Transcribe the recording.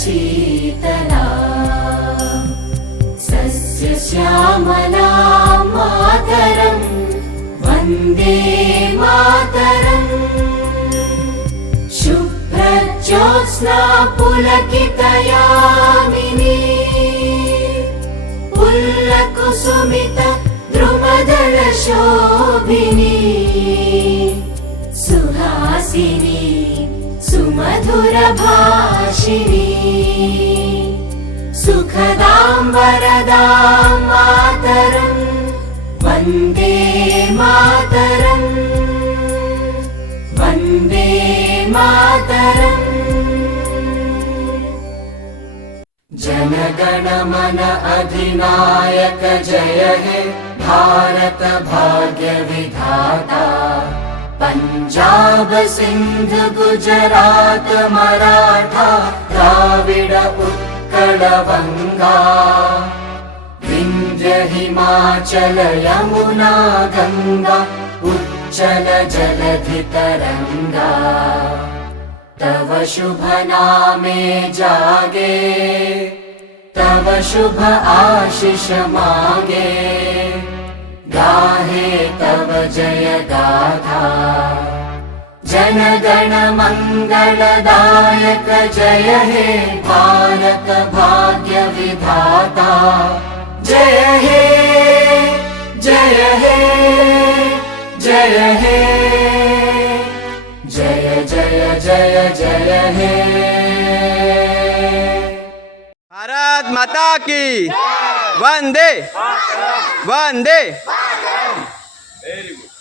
शीतला सस्यश्यामला मातरम् वन्दे मातरम् शुभ्रज्योत्स्ना पुलकितयामिनी पुल्लकुसुमित द्रुमदलशोभिनी सुहासिनी सुमधुरभाषिणी सुखदां वरदां मातरम् वन्दे मातरम् वन्दे मातरम्। जनगण मन अधिनायक जय हे भारत भाग्य विधाता पंजाब सिंध गुजरात मराठा द्राविड उत्कल बंगा विंध्य हिमाचल यमुना गंगा उच्चल जलधि तरंगा तव शुभ नामे जागे तव शुभ आशीष मागे गाहे तव जय गाथा जनगण मंगलदायक जय हे भारत भाग्य विधाता जय हे जय हे जय हे जय जय जय जय हे। भारत माता की वंदे वंदे। वेरी गुड।